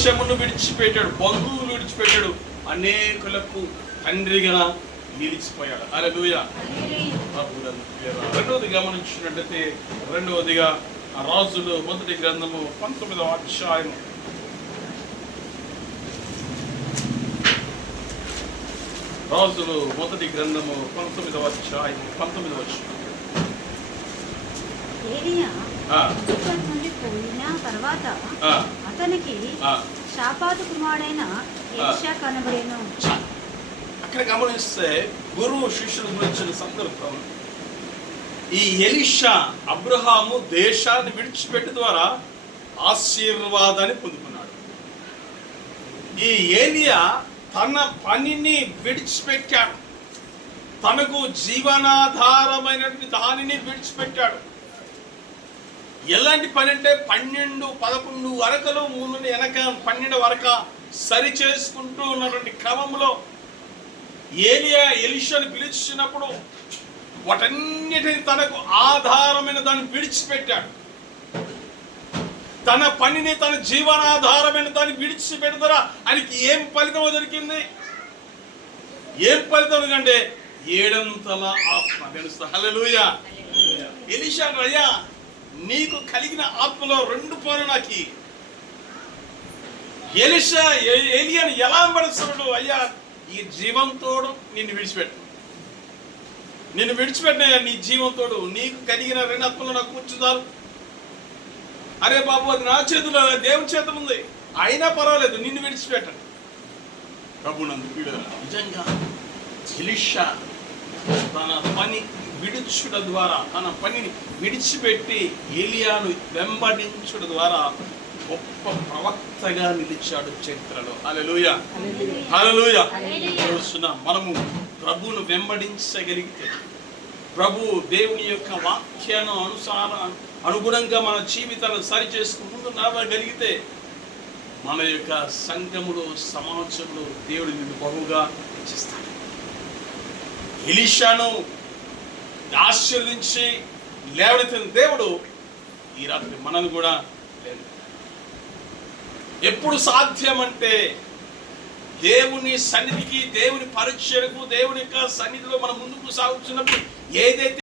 దేశమును విడిచిపెట్టాడు, బంధువులు విడిచిపెట్టాడు, అనేకులకు తండ్రిగా నిలిచిపోయాడు. హల్లెలూయా. రెండవది గమనించినట్లయితే, రెండవదిగా రాజులు మొదటి గ్రంథము 19వ అధ్యాయం రాజులు మొదటి గ్రంథము 19వ అధ్యాయం 19వ వచనం. ఏలీయా ఇక్కడి నుండి పోయిన తర్వాత అతనికి షాపాతు కుమారుడైన ఎలీషా కనబడెను. అక్కడ గమనిస్తే గురువు శిష్యుల గురించిన సందర్భం. ఈ ఎలీషా అబ్రహాము దేశాన్ని విడిచిపెట్టి ద్వారా ఆశీర్వాదాన్ని పొందుకున్నాడు. ఈ ఏలియా తన పనిని విడిచిపెట్టాడు, తనకు జీవనాధారమైనటువంటి దానిని విడిచిపెట్టాడు. ఎలాంటి పని అంటే 12, 11 వరకలు ముందు వెనక 12 వరక సరి చేసుకుంటూ ఉన్నటువంటి క్రమంలో ఏలియా ఎలీషాను పిలిచినప్పుడు వాటన్నిటిని తనకు ఆధారమైన దాన్ని విడిచిపెట్టాడు. తన పనిని, తన జీవనాధారమైన దాన్ని విడిచిపెడతారా ఆయనకి ఏం ఫలితం దొరికింది? ఏం ఫలితం అంటే 7 ఆత్మ తెలుస్తా. హల్లెలూయా. ఎలీషా అయ్యా, నీకు కలిగిన ఆత్మలో 2 పనులు నాకు. ఎలీషా ఏలియాను ఎలా పడుతున్నాడు? అయ్యా, ఈ జీవంతోడు నిన్ను విడిచిపెట్టినయ్యా, నీ జీవంతోడు నీకు కలిగిన 2 ఆత్మలు నాకు కూర్చుతారు. అరే బాబు, అది నా చేతిలో, దేవుని చేతులు ఉంది, అయినా పర్వాలేదు, నిన్ను విడిచిపెట్టండి. ప్రభునందు నిజంగా ఎలీషా తన పని విడిచుట ద్వారా, తన పనిని విడిచిపెట్టి ఏలియాను వెంబడించుట ద్వారా గొప్ప ప్రవక్తగా నిలిచాడు చరిత్రలో. హల్లెలూయా, హల్లెలూయా. మనము ప్రభువును వెంబడించగలిగితే, ప్రభు దేవుని యొక్క వాక్యాన్ని అనుగుణంగా మన జీవితాలను సరి చేసుకుని ముందు నడవగలిగితే, మన యొక్క సంఘములో, సమాజంలో దేవుడు నిన్ను బహుగా ఇచ్చిస్తాడు. ఎలీషాను ఆశీర్వదించి లేవనెత్తిన దేవుడు ఈ రాత్రి మనల్ని కూడా ఎప్పుడు సాధ్యమంటే దేవుని సన్నిధికి, దేవుని పరిచయకు, దేవుని యొక్క సన్నిధిలో మనం ముందుకు సాగుతున్నప్పుడు ఏదైతే